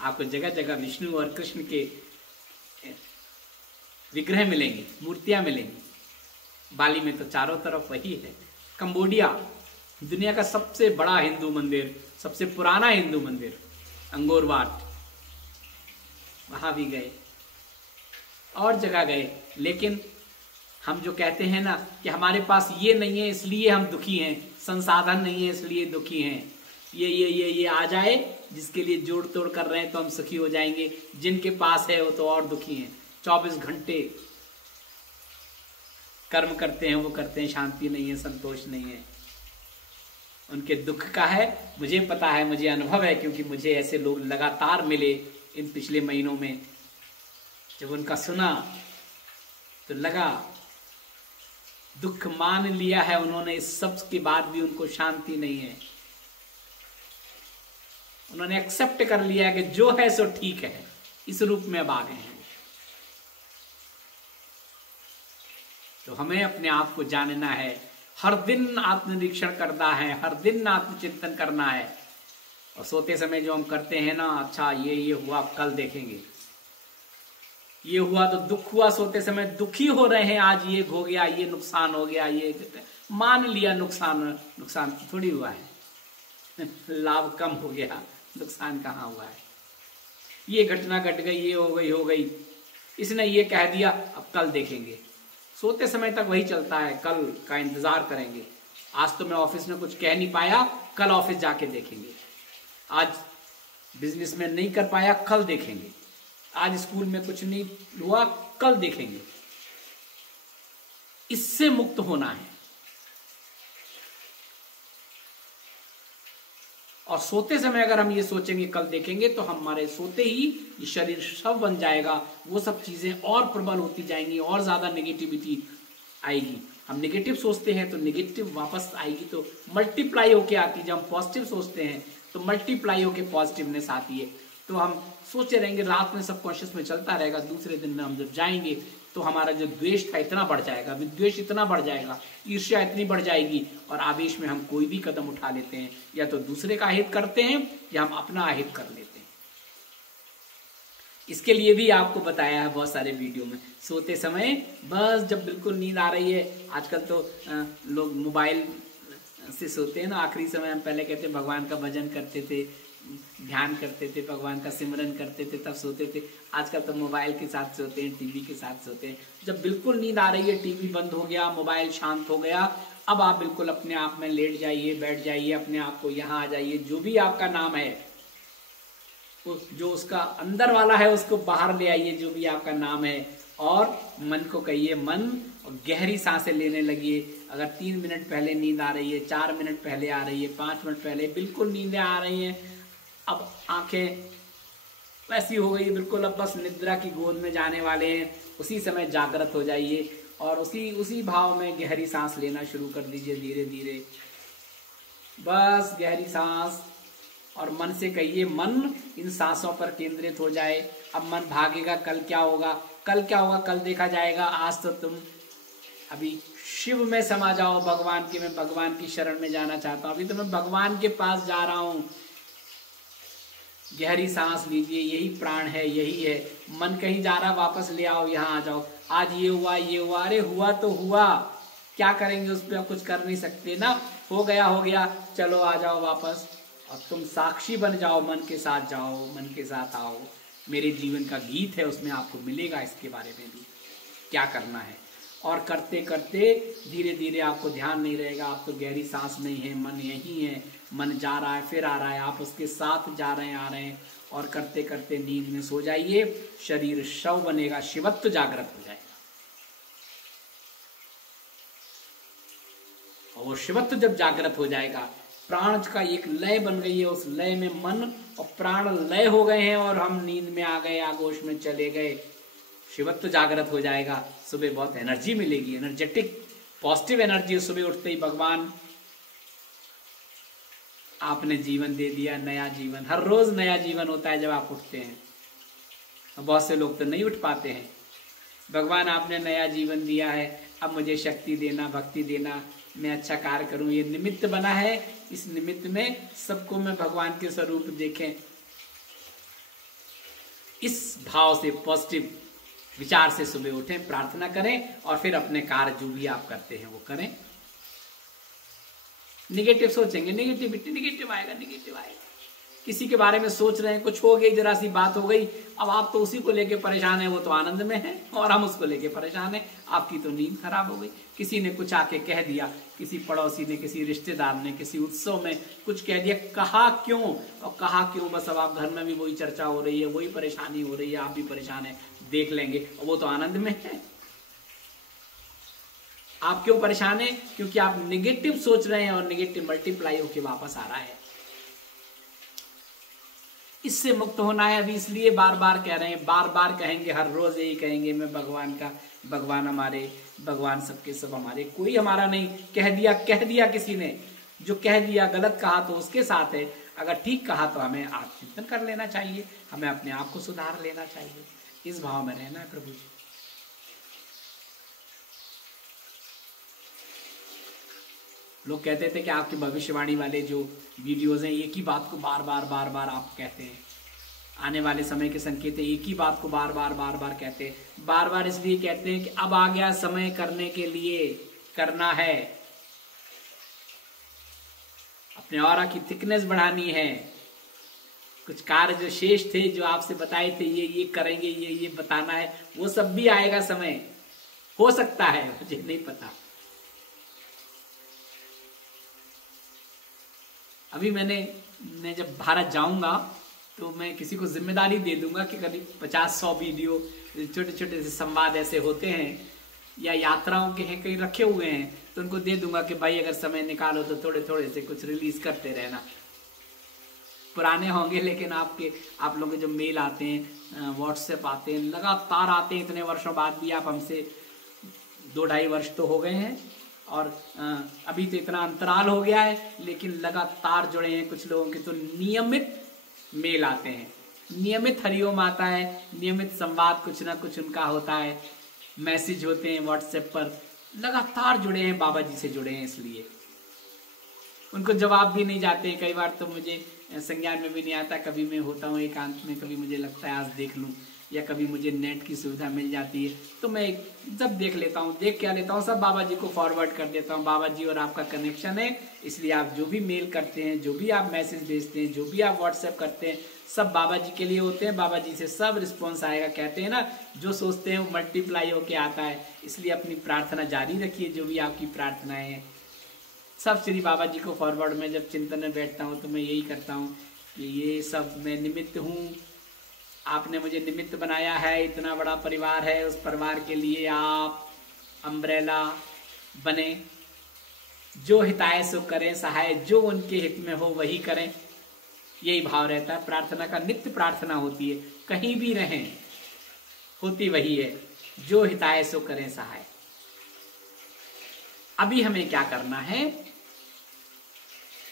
आपको जगह जगह विष्णु और कृष्ण के विग्रह मिलेंगे, मूर्तियां मिलेंगी। बाली में तो चारों तरफ वही है। कंबोडिया, दुनिया का सबसे बड़ा हिंदू मंदिर, सबसे पुराना हिंदू मंदिर, अंगोर वाट, वहां भी गए और जगह गए। लेकिन हम जो कहते हैं ना कि हमारे पास ये नहीं है इसलिए हम दुखी हैं, संसाधन नहीं है इसलिए दुखी हैं, ये आ जाए जिसके लिए जोड़ तोड़ कर रहे हैं तो हम सुखी हो जाएंगे, जिनके पास है वो तो और दुखी हैं। 24 घंटे कर्म करते हैं, वो करते हैं, शांति नहीं है, संतोष नहीं है। उनके दुख का है, मुझे पता है, मुझे अनुभव है, क्योंकि मुझे ऐसे लोग लगातार मिले इन पिछले महीनों में। जब उनका सुना तो लगा दुख मान लिया है उन्होंने, इस सब के बाद भी उनको शांति नहीं है। उन्होंने एक्सेप्ट कर लिया कि जो है सो ठीक है, इस रूप में अब आ गए हैं। तो हमें अपने आप को जानना है, हर दिन आत्मनिरीक्षण करना है, हर दिन आत्मचिंतन करना है। और सोते समय जो हम करते हैं ना, अच्छा ये हुआ, कल देखेंगे, ये हुआ तो दुख हुआ, सोते समय दुखी हो रहे हैं, आज ये हो गया, ये नुकसान हो गया, ये मान लिया नुकसान थोड़ी हुआ है, लाभ कम हो गया, नुकसान कहाँ हुआ है। ये घटना घट गई, ये हो गई, इसने ये कह दिया, अब कल देखेंगे। सोते समय तक वही चलता है, कल का इंतजार करेंगे। आज तो मैं ऑफिस में कुछ कह नहीं पाया, कल ऑफिस जाके देखेंगे। आज बिजनेस में नहीं कर पाया, कल देखेंगे। आज स्कूल में कुछ नहीं हुआ, कल देखेंगे। इससे मुक्त होना है। और सोते समय अगर हम ये सोचेंगे कल देखेंगे, तो हमारे सोते ही ये शरीर सब बन जाएगा, वो सब चीजें और प्रबल होती जाएंगी, और ज्यादा नेगेटिविटी आएगी। हम नेगेटिव सोचते हैं तो नेगेटिव वापस आएगी, तो मल्टीप्लाई होके आती है। जब हम पॉजिटिव सोचते हैं तो मल्टीप्लाई होके पॉजिटिवनेस आती है। तो हम सोचे रहेंगे, रात में सबकॉन्शियस में चलता रहेगा, दूसरे दिन में हम जब जाएंगे तो हमारा जो द्वेष था इतना बढ़ जाएगा, विद्वेष इतना बढ़ जाएगा, ईर्ष्या इतनी बढ़ जाएगी, और आवेश में हम कोई भी कदम उठा लेते हैं, या तो दूसरे का अहित करते हैं या हम अपना अहित कर लेते हैं। इसके लिए भी आपको बताया है बहुत सारे वीडियो में। सोते समय बस जब बिल्कुल नींद आ रही है, आजकल तो लोग मोबाइल से सोते हैं ना, आखिरी समय हम पहले कहते भगवान का भजन करते थे, ध्यान करते थे, भगवान का सिमरन करते थे, तब सोते थे। आजकल तो मोबाइल के साथ सोते हैं, टीवी के साथ सोते हैं। जब बिल्कुल नींद आ रही है, टीवी बंद हो गया, मोबाइल शांत हो गया, अब आप बिल्कुल अपने आप में लेट जाइए, बैठ जाइए, अपने आप को यहाँ आ जाइए। जो भी आपका नाम है, जो उसका अंदर वाला है उसको बाहर ले आइए, जो भी आपका नाम है, और मन को कहिए मन, और गहरी सांसें लेने लगिए। अगर 3 मिनट पहले नींद आ रही है, 4 मिनट पहले आ रही है, 5 मिनट पहले बिल्कुल नींदें आ रही हैं, अब आंखें वैसी हो गई बिल्कुल, अब बस निद्रा की गोद में जाने वाले हैं, उसी समय जागृत हो जाइए और उसी भाव में गहरी सांस लेना शुरू कर दीजिए धीरे धीरे। बस गहरी सांस, और मन से कहिए मन इन सांसों पर केंद्रित हो जाए। अब मन भागेगा, कल क्या होगा, कल क्या होगा, कल देखा जाएगा। आज तो तुम अभी शिव में समा जाओ, भगवान की, मैं भगवान की शरण में जाना चाहता हूं, अभी तो मैं भगवान के पास जा रहा हूं। गहरी सांस लीजिए, यही प्राण है, यही है। मन कहीं जा रहा, वापस ले आओ, यहाँ आ जाओ। आज ये हुआ, ये हुआ, अरे हुआ तो हुआ, क्या करेंगे उस पर, कुछ कर नहीं सकते ना, हो गया, चलो आ जाओ वापस। और तुम साक्षी बन जाओ, मन के साथ जाओ, मन के साथ आओ। मेरे जीवन का गीत है, उसमें आपको मिलेगा इसके बारे में भी क्या करना है। और करते करते धीरे धीरे आपको ध्यान नहीं रहेगा, आप तो गहरी सांस नहीं है, मन यही है, मन जा रहा है फिर आ रहा है, आप उसके साथ जा रहे हैं, आ रहे हैं। और करते करते नींद में सो जाइए, शरीर शव बनेगा, शिवत्व जागृत हो जाएगा। और वो शिवत्व जब जागृत हो जाएगा, प्राण का एक लय बन गई है, उस लय में मन और प्राण लय हो गए हैं, और हम नींद में आ गए, आगोश में चले गए, शिवत्व जागृत हो जाएगा। सुबह बहुत एनर्जी मिलेगी, एनर्जेटिक पॉजिटिव एनर्जी। सुबह उठते ही भगवान आपने जीवन दे दिया, नया जीवन। हर रोज नया जीवन होता है जब आप उठते हैं। बहुत से लोग तो नहीं उठ पाते हैं। भगवान आपने नया जीवन दिया है, अब मुझे शक्ति देना, भक्ति देना, मैं अच्छा कार्य करूं, ये निमित्त बना है। इस निमित्त में सबको मैं भगवान के स्वरूप देखें, इस भाव से, पॉजिटिव विचार से सुबह उठें, प्रार्थना करें, और फिर अपने कार्य जो भी आप करते हैं वो करें। निगेटिव सोचेंगे, निगेटिव आएगा। किसी के बारे में सोच रहे हैं, कुछ हो गई, जरा सी बात हो गई, अब आप तो उसी को लेके परेशान है, वो तो आनंद में है और हम उसको लेके परेशान है। आपकी तो नींद खराब हो गई। किसी ने कुछ आके कह दिया, किसी पड़ोसी ने, किसी रिश्तेदार ने, किसी उत्सव में कुछ कह दिया, कहा क्यों, बस अब आप घर में भी वही चर्चा हो रही है, वही परेशानी हो रही है, आप भी परेशान है, देख लेंगे, वो तो आनंद में है। आप क्यों परेशान है? क्योंकि आप निगेटिव सोच रहे हैं, और निगेटिव मल्टीप्लाई होके वापस आ रहा है। इससे मुक्त होना है अभी, इसलिए बार बार कह रहे हैं, बार बार कहेंगे, हर रोज यही कहेंगे, मैं भगवान का, भगवान हमारे, भगवान सबके सब हमारे, कोई हमारा नहीं। कह दिया किसी ने, जो कह दिया गलत कहा तो उसके साथ है, अगर ठीक कहा तो हमें आत्मचिंतन कर लेना चाहिए, हमें अपने आप को सुधार लेना चाहिए। इस भाव में रहना है प्रभु जी। लोग कहते थे कि आपके भविष्यवाणी वाले जो वीडियोस हैं, एक ही बात को बार बार आप कहते हैं, आने वाले समय के संकेत है, एक ही बात को बार बार कहते हैं। बार इसलिए कहते हैं कि अब आ गया समय करने के लिए, करना है, अपने ऑरा की थिकनेस बढ़ानी है। कुछ कार्य जो शेष थे, जो आपसे बताए थे, ये करेंगे, ये बताना है, वो सब भी आएगा समय, हो सकता है, मुझे नहीं पता। अभी मैं जब भारत जाऊंगा तो मैं किसी को जिम्मेदारी दे दूंगा कि करीब 50-100 वीडियो, छोटे छोटे से संवाद ऐसे होते हैं या यात्राओं के हैं, कहीं रखे हुए हैं, तो उनको दे दूंगा कि भाई अगर समय निकालो तो थोड़े थोड़े से कुछ रिलीज करते रहना। पुराने होंगे, लेकिन आप लोगों के जो मेल आते हैं, व्हाट्सएप आते हैं, लगातार आते हैं, इतने वर्षों बाद भी आप हमसे, 2-2.5 वर्ष तो हो गए हैं, और अभी तो इतना अंतराल हो गया है, लेकिन लगातार जुड़े हैं। कुछ लोगों के तो नियमित मेल आते हैं, नियमित हरिओम आता है, नियमित संवाद कुछ ना कुछ उनका होता है, मैसेज होते हैं व्हाट्सएप पर, लगातार जुड़े हैं, बाबा जी से जुड़े हैं, इसलिए उनको जवाब भी नहीं जाते हैं। कई बार तो मुझे संज्ञान में भी नहीं आता। कभी मैं होता हूँ एकांत में, कभी मुझे लगता है आज देख लूँ, या कभी मुझे नेट की सुविधा मिल जाती है तो मैं जब देख लेता हूँ। देख क्या लेता हूँ, सब बाबा जी को फॉरवर्ड कर देता हूँ। बाबा जी और आपका कनेक्शन है, इसलिए आप जो भी मेल करते हैं, जो भी आप मैसेज भेजते हैं, जो भी आप व्हाट्सएप करते हैं, सब बाबा जी के लिए होते हैं। बाबा जी से सब रिस्पॉन्स आएगा। कहते हैं ना, जो सोचते हैं वो मल्टीप्लाई होके आता है। इसलिए अपनी प्रार्थना जारी रखिए, जो भी आपकी प्रार्थनाएं हैं सब श्री बाबा जी को फॉरवर्ड। में जब चिंतन में बैठता हूँ तो मैं यही करता हूँ कि ये सब मैं निमित्त हूँ, आपने मुझे निमित्त बनाया है, इतना बड़ा परिवार है, उस परिवार के लिए आप अम्ब्रेला बने। जो हिताय सो करें सहाय, जो उनके हित में हो वही करें, यही भाव रहता है। प्रार्थना का नित्य प्रार्थना होती है, कहीं भी रहें होती वही है, जो हिताय सो करें सहाय। अभी हमें क्या करना है,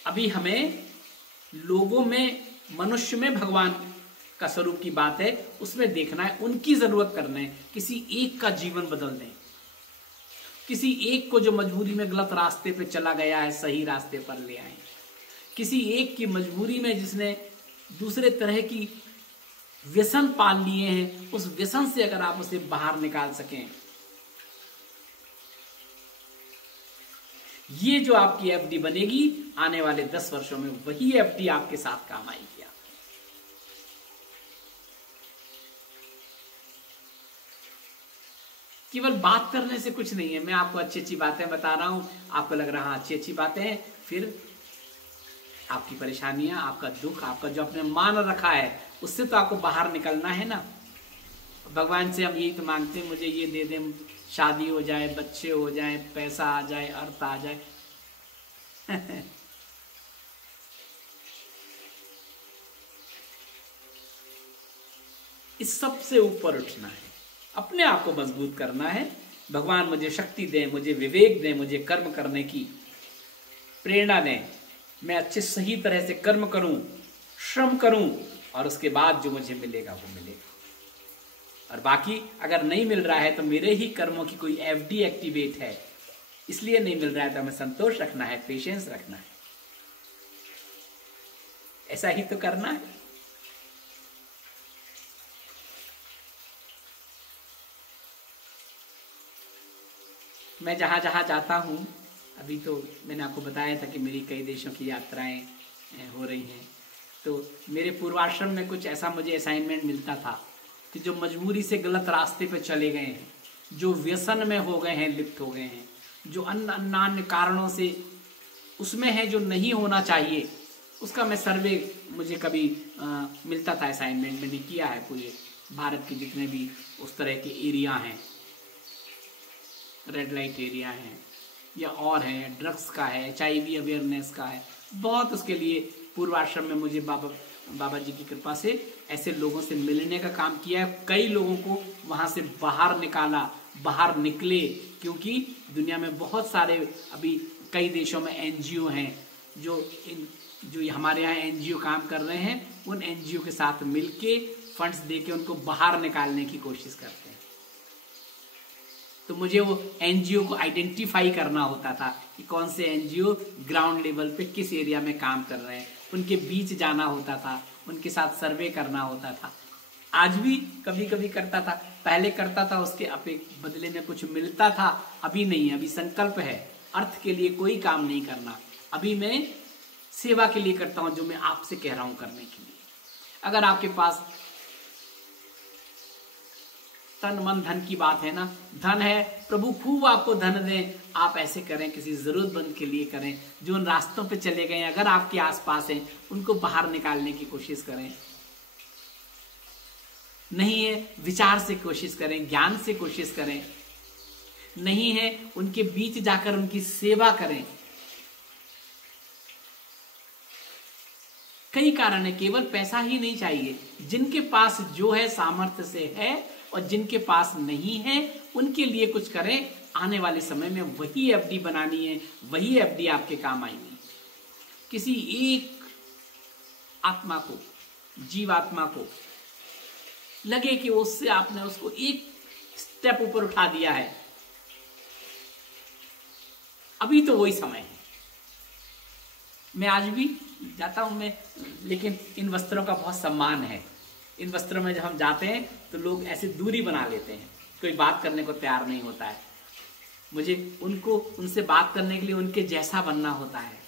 अभी हमें लोगों में, मनुष्य में भगवान का स्वरूप की बात है, उसमें देखना है, उनकी जरूरत करना है। किसी एक का जीवन बदल दें, किसी एक को जो मजबूरी में गलत रास्ते पे चला गया है सही रास्ते पर ले आए। किसी एक की मजबूरी में जिसने दूसरे तरह की व्यसन पाल लिए हैं, उस व्यसन से अगर आप उसे बाहर निकाल सकें, ये जो आपकी एफडी बनेगी आने वाले 10 वर्षों में, वही एफडी आपके साथ काम आएगी। केवल बात करने से कुछ नहीं है। मैं आपको अच्छी अच्छी बातें बता रहा हूं, आपको लग रहा है अच्छी अच्छी बातें हैं, फिर आपकी परेशानियां, आपका दुख, आपका जो आपने मान रखा है, उससे तो आपको बाहर निकलना है ना। भगवान से हम यही तो मांगते हैं, मुझे ये दे दें, शादी हो जाए, बच्चे हो जाए, पैसा आ जाए, अर्थ आ जाए। इस सब से ऊपर उठना है, अपने आप को मजबूत करना है। भगवान मुझे शक्ति दें, मुझे विवेक दें, मुझे कर्म करने की प्रेरणा दें, मैं अच्छे सही तरह से कर्म करूं, श्रम करूं, और उसके बाद जो मुझे मिलेगा वो मिलेगा। और बाकी अगर नहीं मिल रहा है तो मेरे ही कर्मों की कोई एफडी एक्टिवेट है, इसलिए नहीं मिल रहा है तो हमें संतोष रखना है, पेशेंस रखना है, ऐसा ही तो करना है। मैं जहाँ जहाँ जाता हूँ, अभी तो मैंने आपको बताया था कि मेरी कई देशों की यात्राएं हो रही हैं, तो मेरे पूर्वाश्रम में कुछ ऐसा मुझे असाइनमेंट मिलता था कि जो मजबूरी से गलत रास्ते पे चले गए हैं, जो व्यसन में हो गए हैं, लिप्त हो गए हैं, जो अन्य कारणों से उसमें है जो नहीं होना चाहिए, उसका मैं सर्वे मुझे कभी मिलता था असाइनमेंट। मैंने किया है पूरे भारत के जितने भी उस तरह के एरिया हैं, रेड लाइट एरिया है या और है, ड्रग्स का है, HIV अवेयरनेस का है, बहुत उसके लिए पूर्वाश्रम में मुझे बाबा जी की कृपा से ऐसे लोगों से मिलने का काम किया है। कई लोगों को वहाँ से बाहर निकाला, बाहर निकले, क्योंकि दुनिया में बहुत सारे अभी कई देशों में NGO हैं जो हमारे यहाँ NGO काम कर रहे हैं, उन NGO के साथ मिलके फंड्स देके उनको बाहर निकालने की कोशिश करते हैं। तो मुझे वो NGO को आइडेंटिफाई करना होता था कि कौन से NGO ग्राउंड लेवल पे किस एरिया में काम कर रहे हैं, उनके बीच जाना होता था, उनके साथ सर्वे करना होता था। आज भी कभी कभी करता था, पहले करता था, उसके बदले में कुछ मिलता था, अभी नहीं। अभी संकल्प है अर्थ के लिए कोई काम नहीं करना, अभी मैं सेवा के लिए करता हूं, जो मैं आपसे कह रहा हूं करने के लिए। अगर आपके पास तन मन धन की बात है ना, धन है, प्रभु खूब आपको धन दें, आप ऐसे करें, किसी जरूरतमंद के लिए करें, जो उन रास्तों पे चले गए अगर आपके आसपास हैं, उनको बाहर निकालने की कोशिश करें। नहीं है, विचार से कोशिश करें, ज्ञान से कोशिश करें। नहीं है, उनके बीच जाकर उनकी सेवा करें। कई कारण है, केवल पैसा ही नहीं चाहिए। जिनके पास जो है सामर्थ्य से है, और जिनके पास नहीं है उनके लिए कुछ करें। आने वाले समय में वही एफडी बनानी है, वही एफडी आपके काम आएगी। किसी एक आत्मा को, जीवात्मा को लगे कि उससे आपने उसको एक स्टेप ऊपर उठा दिया है, अभी तो वही समय है। मैं आज भी जाता हूँ मैं, लेकिन इन वस्त्रों का बहुत सम्मान है। इन वस्त्रों में जब हम जाते हैं तो लोग ऐसे दूरी बना लेते हैं, कोई बात करने को तैयार नहीं होता है। मुझे उनसे बात करने के लिए उनके जैसा बनना होता है,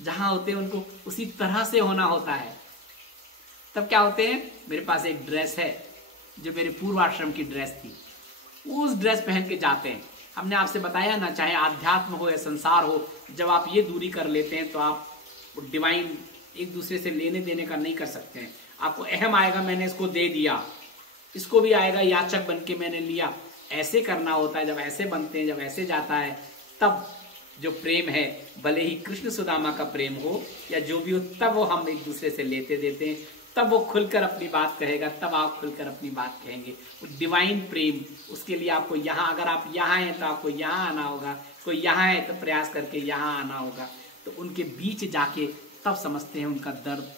जहां होते हैं उनको उसी तरह से होना होता है। तब क्या होते हैं, मेरे पास एक ड्रेस है जो मेरे पूर्वाश्रम की ड्रेस थी, उस ड्रेस पहन के जाते हैं। हमने आपसे बताया ना, चाहे आध्यात्म हो या संसार हो, जब आप ये दूरी कर लेते हैं तो आप डिवाइन एक दूसरे से लेने देने का नहीं कर सकते हैं। आपको अहम आएगा मैंने इसको दे दिया, इसको भी आएगा याचक बन के मैंने लिया। ऐसे करना होता है। जब ऐसे बनते हैं, जब ऐसे जाता है, तब जो प्रेम है, भले ही कृष्ण सुदामा का प्रेम हो या जो भी हो, तब वो हम एक दूसरे से लेते देते हैं। तब वो खुलकर अपनी बात कहेगा, तब आप खुलकर अपनी बात कहेंगे। वो डिवाइन प्रेम, उसके लिए आपको यहाँ, अगर आप यहाँ हैं तो आपको यहाँ आना होगा, कोई यहाँ है तो प्रयास करके यहाँ आना होगा। तो उनके बीच जाके तब समझते हैं उनका दर्द।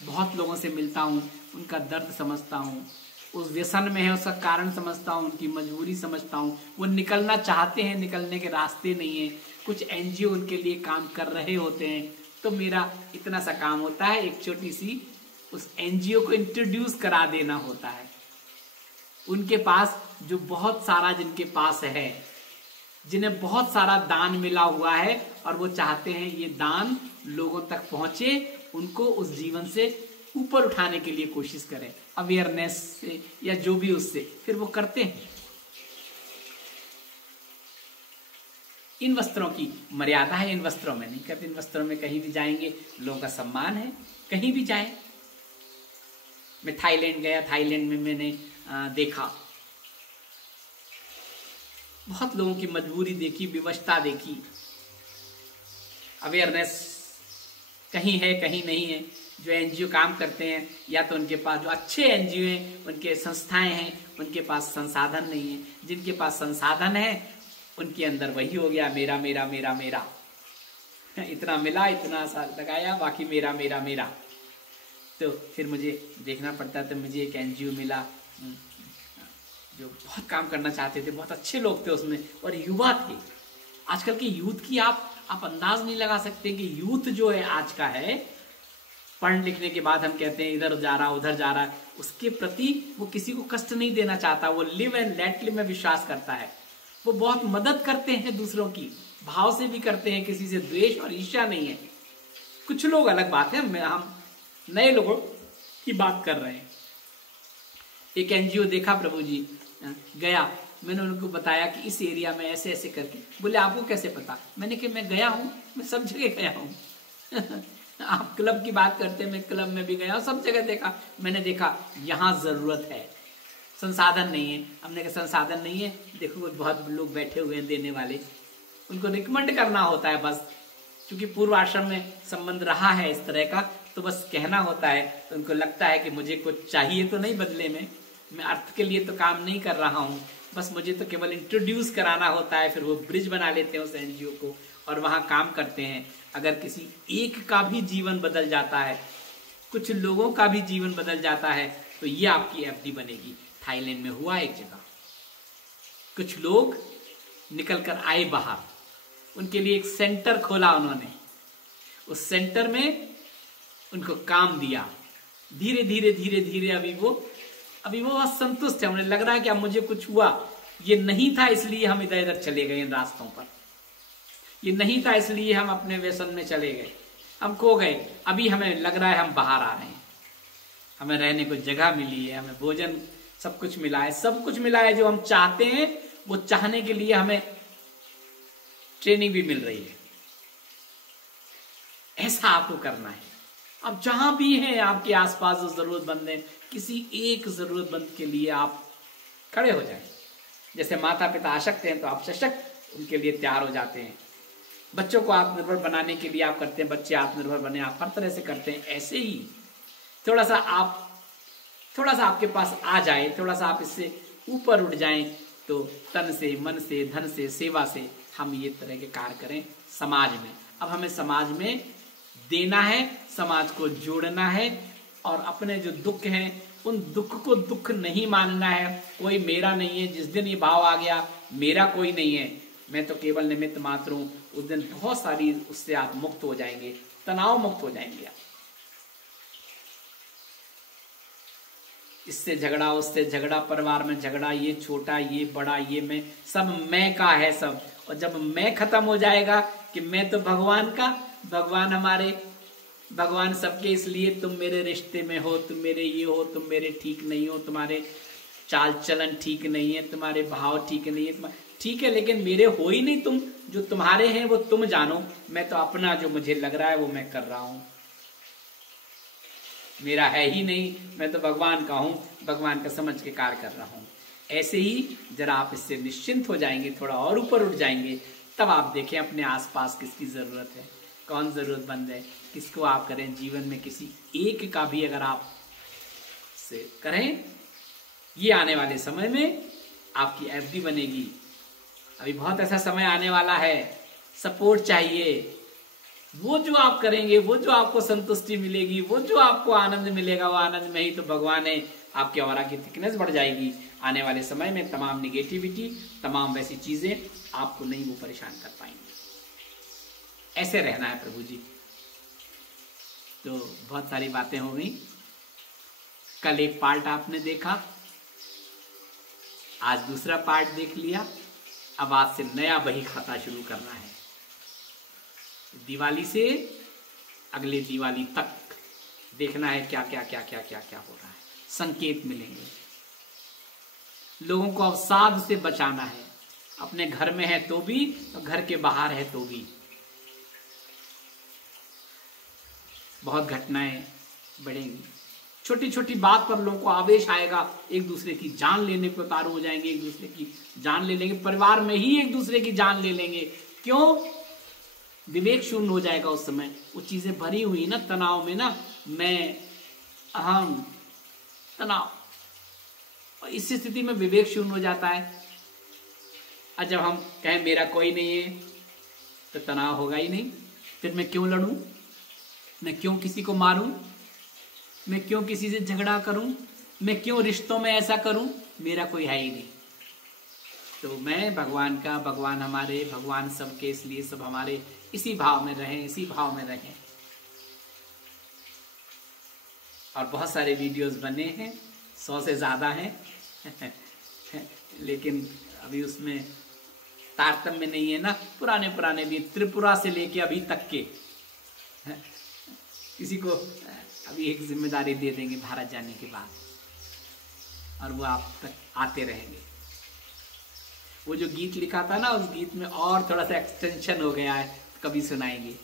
बहुत लोगों से मिलता हूँ, उनका दर्द समझता हूँ, उस व्यसन में है उसका कारण समझता हूँ, उनकी मजबूरी समझता हूँ। वो निकलना चाहते हैं, निकलने के रास्ते नहीं है। कुछ एनजीओ उनके लिए काम कर रहे होते हैं। तो मेरा इतना सा काम होता है, एक छोटी सी उस एनजीओ को इंट्रोड्यूस करा देना होता है उनके पास, जो बहुत सारा जिनके पास है, जिन्हें बहुत सारा दान मिला हुआ है और वो चाहते हैं ये दान लोगों तक पहुंचे, उनको उस जीवन से ऊपर उठाने के लिए कोशिश करें, अवेयरनेस से या जो भी उससे, फिर वो करते हैं। इन वस्त्रों की मर्यादा है, इन वस्त्रों में नहीं करते। इन वस्त्रों में कहीं भी जाएंगे लोगों का सम्मान है, कहीं भी जाए। मैं थाईलैंड गया, थाईलैंड में मैंने देखा, बहुत लोगों की मजबूरी देखी, विवशता देखी। अवेयरनेस कहीं है कहीं नहीं है। जो एनजीओ काम करते हैं, या तो उनके पास, जो अच्छे एनजीओ हैं, उनके संस्थाएं हैं, उनके पास संसाधन नहीं है। जिनके पास संसाधन है उनके अंदर वही हो गया, मेरा मेरा मेरा मेरा, इतना मिला, इतना सा लगाया, बाकी मेरा मेरा मेरा। तो फिर मुझे देखना पड़ता। तो मुझे एक एनजीओ मिला जो बहुत काम करना चाहते थे, बहुत अच्छे लोग थे उसमें, और युवा थे। आजकल के यूथ की आप अंदाज नहीं लगा सकते कि यूथ जो है आज का है, पढ़ लिखने के बाद हम कहते हैं इधर जा रहा उधर जा रहा, उसके प्रति वो किसी को कष्ट नहीं देना चाहता। वो लिव एंड लेट लिव में विश्वास करता है। वो बहुत मदद करते हैं दूसरों की, भाव से भी करते हैं, किसी से द्वेष और ईर्ष्या नहीं है। कुछ लोग, अलग बात है, हम नए लोगों की बात कर रहे हैं। एक एनजीओ देखा प्रभु जी, गया, मैंने उनको बताया कि इस एरिया में ऐसे ऐसे करके। बोले आपको कैसे पता? मैंने कहा मैं गया हूँ, मैं सब जगह गया हूँ। आप क्लब की बात करते हैं, मैं क्लब में भी गया, सब जगह देखा। मैंने देखा यहाँ जरूरत है, संसाधन नहीं है। हमने कहा संसाधन नहीं है, देखो बहुत लोग बैठे हुए हैं देने वाले, उनको रिकमेंड करना होता है बस। क्योंकि पूर्व आश्रम में संबंध रहा है इस तरह का, तो बस कहना होता है। तो उनको लगता है कि मुझे कुछ चाहिए तो नहीं बदले में, मैं अर्थ के लिए तो काम नहीं कर रहा हूँ, बस मुझे तो केवल इंट्रोड्यूस कराना होता है। फिर वो ब्रिज बना लेते हैं उस एनजीओ को और वहाँ काम करते हैं। अगर किसी एक का भी जीवन बदल जाता है, कुछ लोगों का भी जीवन बदल जाता है, तो ये आपकी एफडी बनेगी। थाईलैंड में हुआ एक जगह, कुछ लोग निकल कर आए बाहर, उनके लिए एक सेंटर खोला उन्होंने। उस सेंटर में उनको काम दिया। धीरे धीरे धीरे धीरे अभी वो बहुत संतुष्ट है। उन्हें लग रहा है कि अब मुझे कुछ हुआ, ये नहीं था इसलिए हम इधर इधर चले गए इन रास्तों पर, ये नहीं था इसलिए हम अपने व्यसन में चले गए, हम खो गए। अभी हमें लग रहा है हम बाहर आ रहे हैं, हमें रहने को जगह मिली है, हमें भोजन सब कुछ मिला है, सब कुछ मिला है जो हम चाहते हैं। वो चाहने के लिए हमें ट्रेनिंग भी मिल रही है। ऐसा आपको करना है। अब जहां भी हैं आपके आसपास जो जरूरतमंद है, किसी एक जरूरतमंद के लिए आप खड़े हो जाएं। जैसे माता पिता आसक्त हैं तो आप सशक्त उनके लिए तैयार हो जाते हैं। बच्चों को आत्मनिर्भर बनाने के लिए आप करते हैं, बच्चे आत्मनिर्भर बने, आप हर तरह से करते हैं। ऐसे ही थोड़ा सा आपके पास आ जाए, थोड़ा सा आप इससे ऊपर उठ जाएं, तो तन से, मन से, धन से, सेवा से हम ये तरह के कार्य करें समाज में। अब हमें समाज में देना है, समाज को जोड़ना है, और अपने जो दुख हैं उन दुख को दुख नहीं मानना है। कोई मेरा नहीं है। जिस दिन ये भाव आ गया मेरा कोई नहीं है, मैं तो केवल निमित्त मात्र हूं, उस दिन बहुत सारी उससे आप मुक्त हो जाएंगे, तनाव मुक्त हो जाएंगे आप। इससे झगड़ा, उससे झगड़ा, परिवार में झगड़ा, ये छोटा, ये बड़ा, ये मैं का है सब। और जब मैं खत्म हो जाएगा कि मैं तो भगवान का, भगवान हमारे, भगवान सबके, इसलिए तुम मेरे रिश्ते में हो, तुम मेरे ये हो, तुम मेरे ठीक नहीं हो, तुम्हारे चाल चलन ठीक नहीं है, तुम्हारे भाव ठीक नहीं है, ठीक है लेकिन मेरे हो ही नहीं तुम, जो तुम्हारे हैं वो तुम जानो, मैं तो अपना जो मुझे लग रहा है वो मैं कर रहा हूं, मेरा है ही नहीं, मैं तो भगवान का हूं, भगवान का समझ के कार्य कर रहा हूं। ऐसे ही जरा आप इससे निश्चिंत हो जाएंगे, थोड़ा और ऊपर उठ जाएंगे, तब आप देखें अपने आसपास किसकी जरूरत है, कौन जरूरतमंद है, किसको आप करें जीवन में, किसी एक का भी अगर आप से करें, ये आने वाले समय में आपकी एफडी बनेगी। अभी बहुत ऐसा समय आने वाला है, सपोर्ट चाहिए, वो जो आप करेंगे, वो जो आपको संतुष्टि मिलेगी, वो जो आपको आनंद मिलेगा, वो आनंद में ही तो भगवान है। आपके ऑरा की थिकनेस बढ़ जाएगी। आने वाले समय में तमाम निगेटिविटी, तमाम वैसी चीजें आपको नहीं वो परेशान कर पाएंगे। ऐसे रहना है प्रभु जी। तो बहुत सारी बातें हो गई। कल एक पार्ट आपने देखा, आज दूसरा पार्ट देख लिया। अब आज से नया बही खाता शुरू करना है। दिवाली से अगले दिवाली तक देखना है क्या क्या क्या क्या क्या क्या हो रहा है। संकेत मिलेंगे। लोगों को अवसाद से बचाना है। अपने घर में है तो भी, घर के बाहर है तो भी। बहुत घटनाएं बढ़ेंगी। छोटी छोटी बात पर लोगों को आवेश आएगा, एक दूसरे की जान लेने को उतारू हो जाएंगे, एक दूसरे की जान ले लेंगे, परिवार में ही एक दूसरे की जान ले लेंगे। क्यों? विवेक शून्य हो जाएगा उस समय। वो चीजें भरी हुई ना तनाव में, ना मैं, अहम, तनाव, और इस स्थिति में विवेक शून्य हो जाता है। और जब हम कहें मेरा कोई नहीं है तो तनाव होगा ही नहीं। फिर मैं क्यों लड़ूं, मैं क्यों किसी को मारूं, मैं क्यों किसी से झगड़ा करूं, मैं क्यों रिश्तों में ऐसा करूं, मेरा कोई है ही नहीं। तो मैं भगवान का, भगवान हमारे, भगवान सबके, इसलिए सब हमारे, इसी भाव में रहें, इसी भाव में रहें। और बहुत सारे वीडियोस बने हैं, 100 से ज्यादा हैं लेकिन अभी उसमें तारतम्य नहीं है ना। पुराने पुराने भी, त्रिपुरा से लेके अभी तक के, किसी को अभी एक जिम्मेदारी दे देंगे भारत जाने के बाद, और वो आप तक आते रहेंगे। वो जो गीत लिखा था ना, उस गीत में और थोड़ा सा एक्सटेंशन हो गया है, कभी सुनाएंगे।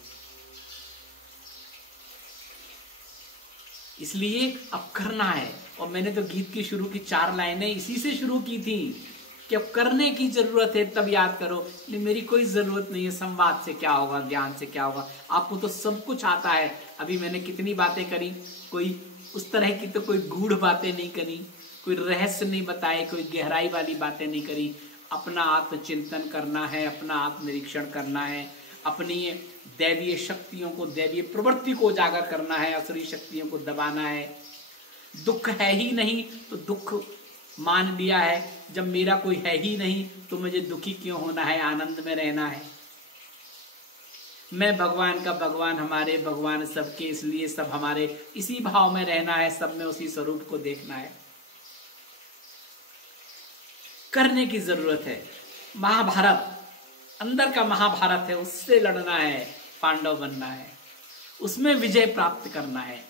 इसलिए अब करना है। और मैंने तो गीत की शुरू की 4 लाइनें इसी से शुरू की थी कि अब करने की जरूरत है, तब याद करो। नहीं, मेरी कोई जरूरत नहीं है। संवाद से क्या होगा, ज्ञान से क्या होगा, आपको तो सब कुछ आता है। अभी मैंने कितनी बातें करी, कोई उस तरह की तो कोई गूढ़ बातें नहीं करी, कोई रहस्य नहीं बताए, कोई गहराई वाली बातें नहीं करी। अपना आत्मचिंतन करना है, अपना आत्मनिरीक्षण करना है, अपनी दैवीय शक्तियों को, दैवीय प्रवृत्ति को उजागर करना है, असुरी शक्तियों को दबाना है। दुख है ही नहीं तो दुख मान लिया है। जब मेरा कोई है ही नहीं तो मुझे दुखी क्यों होना है, आनंद में रहना है। मैं भगवान का, भगवान हमारे, भगवान सबके, इसलिए सब हमारे, इसी भाव में रहना है। सब में उसी स्वरूप को देखना है। करने की जरूरत है। महाभारत, अंदर का महाभारत है, उससे लड़ना है, पांडव बनना है, उसमें विजय प्राप्त करना है,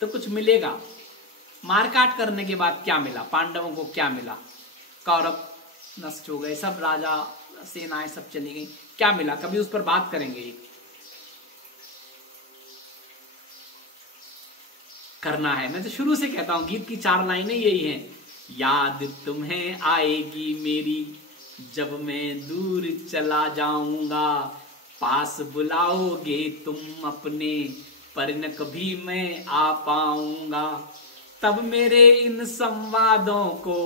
तो कुछ मिलेगा। मारकाट करने के बाद क्या मिला, पांडवों को क्या मिला? कौरव नष्ट हो गए, सब राजा, सेनाएं सब चली गई, क्या मिला? कभी उस पर बात करेंगे। करना है। मैं तो शुरू से कहता हूं, गीत की 4 लाइनें यही हैं। याद तुम्हें आएगी मेरी जब मैं दूर चला जाऊंगा, पास बुलाओगे तुम अपने पर न कभी मैं आ पाऊंगा। तब मेरे इन संवादों को,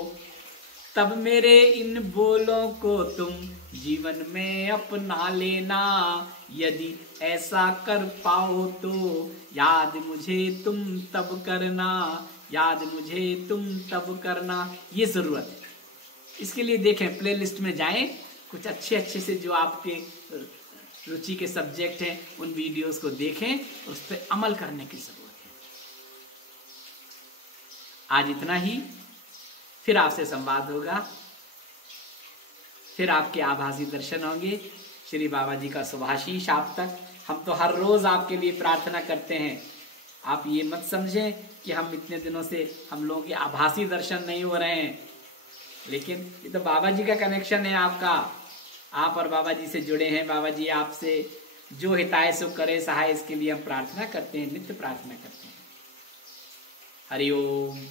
तब मेरे इन बोलों को तुम जीवन में अपना लेना। यदि ऐसा कर पाओ तो याद मुझे तुम तब करना, याद मुझे तुम तब करना। ये जरूरत है। इसके लिए देखें, प्लेलिस्ट में जाएं कुछ अच्छे अच्छे से जो आपके रुचि के सब्जेक्ट हैं उन वीडियोस को देखें, उस पर अमल करने की जरूरत है। आज इतना ही, फिर आपसे संवाद होगा, फिर आपके आभासी दर्शन होंगे। श्री बाबा जी का शुभाशीष आप तक। हम तो हर रोज आपके लिए प्रार्थना करते हैं। आप ये मत समझें कि हम इतने दिनों से हम लोगों के आभासी दर्शन नहीं हो रहे हैं, लेकिन ये तो बाबा जी का कनेक्शन है आपका। आप और बाबा जी से जुड़े हैं। बाबा जी आपसे जो हिताय सो करे सहाय, इसके लिए हम प्रार्थना करते हैं, नित्य प्रार्थना करते हैं। हरिओम।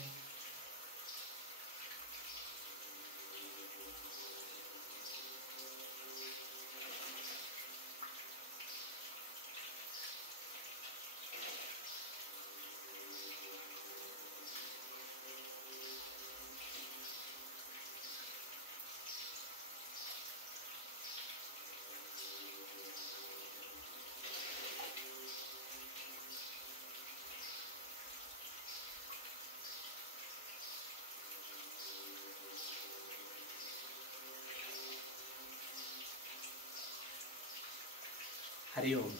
हरिओम।